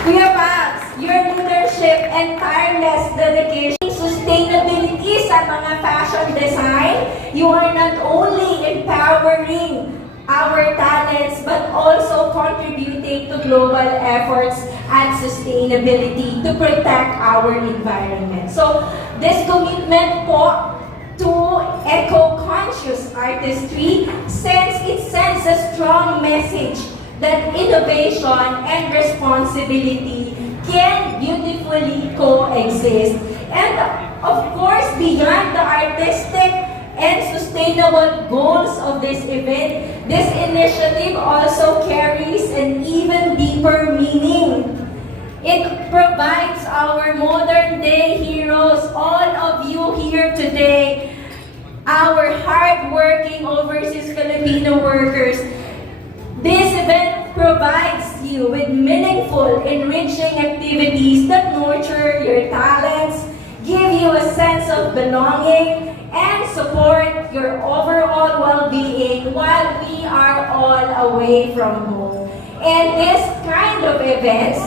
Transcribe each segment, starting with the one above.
Kuya Paps, your leadership and tireless dedication, sustainability sa mga fashion design, you are not only empowering our talents but also contributing to global efforts and sustainability to protect our environment. So, this commitment po to eco-conscious artistry since it sends a strong message that innovation and responsibility can beautifully coexist. And of course, beyond the artistic and sustainable goals of this event, this initiative also carries an even deeper meaning. It provides our modern day heroes, all of you here today, our hard-working overseas Filipino workers. This event provides you with meaningful, enriching activities that nurture your talents, give you a sense of belonging, and support your overall well-being while we are all away from home. And this kind of events,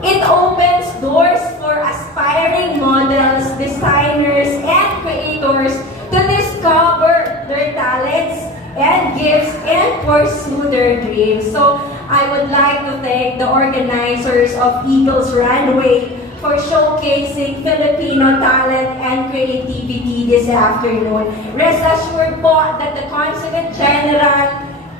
it opens doors for aspiring models, designers, and creators to discover their talents and gifts and pursue their dreams. So I would like to thank the organizers of Eagles Runway for showcasing Filipino talent and creativity this afternoon. Rest assured po that the Consulate General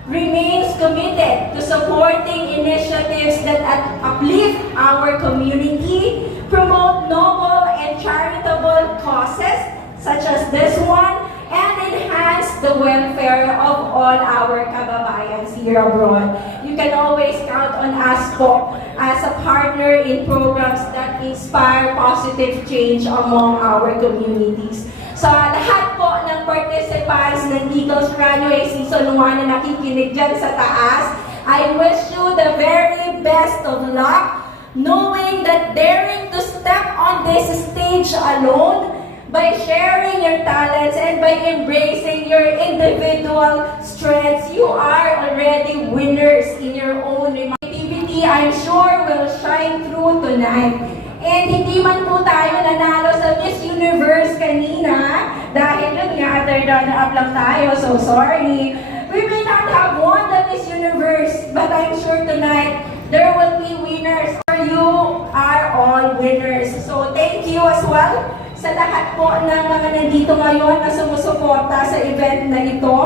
remains committed to supporting initiatives that uplift our community, promote noble and charitable causes such as this one, and enhance the welfare of all our kababayans here abroad. You can always count on us po as a partner in programs that inspire positive change among our communities. So lahat po ng participants ng Eagles Runway Season 1 na nakikinig dyan sa taas, I wish you the very best of luck, knowing that daring to step on this stage alone, by sharing your talents and by embracing your individual strengths, you are already winners in your own activity. I'm sure will shine through tonight. And hindi man po tayo nanalo sa Miss Universe kanina, dahil yun nga, third runner-up lang tayo, so sorry. We may not have won the Miss Universe, but I'm sure tonight, there will be winners, or you are all winners. So thank you as well sa lahat po ng mga nandito ngayon na sumusuporta sa event na ito.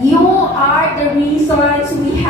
You are the reasons we have